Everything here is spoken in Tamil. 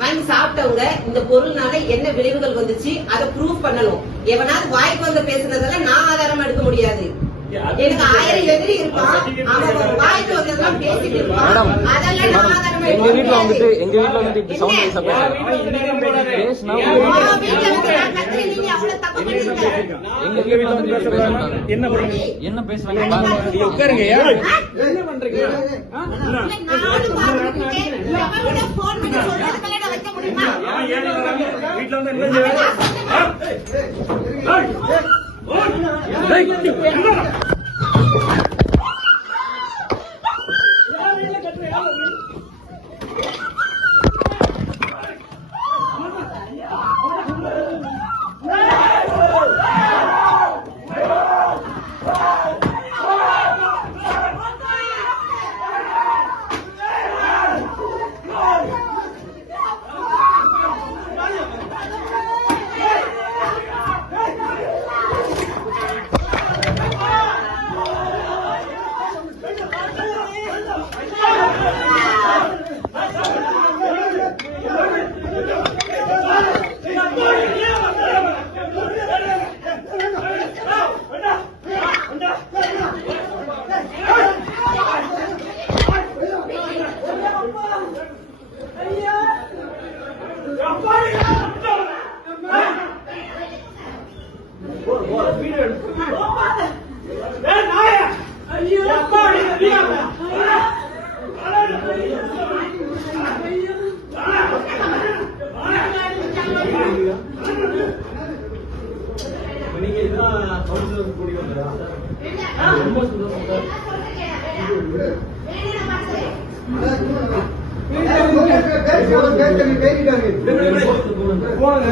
வாங்கி சாப்பிட்டவங்க இந்த பொருள்னால என்ன விளைவுகள் வந்துச்சு அதை ப்ரூவ் பண்ணணும். எவனாவது வாய்க்கு வந்து பேசுனதெல்லாம் நான் ஆதாரமா எடுக்க முடியாது. எனக்கு 1000 எதிரி இருப்பான், அவன் வாய்க்கு வந்ததெல்லாம் பேசிட்டு இருப்பான், அதெல்லாம் நான் ஆதாரமா எங்க வீட்டுல வந்துட்டு இப்படி சவுண்ட் வைஸா பேசுனா நீங்க அவ்வளவு தப்பு பண்ணிருக்க. எங்க வீட்டுல வந்து பேசுறாங்க. என்ன பேசுறாங்க உட்காருங்க. என்ன பண்றீங்க? போன் பண்ணி சொல்றதுக்கு வைக்க முடியுமா? வீட்டுல வந்து போங்க.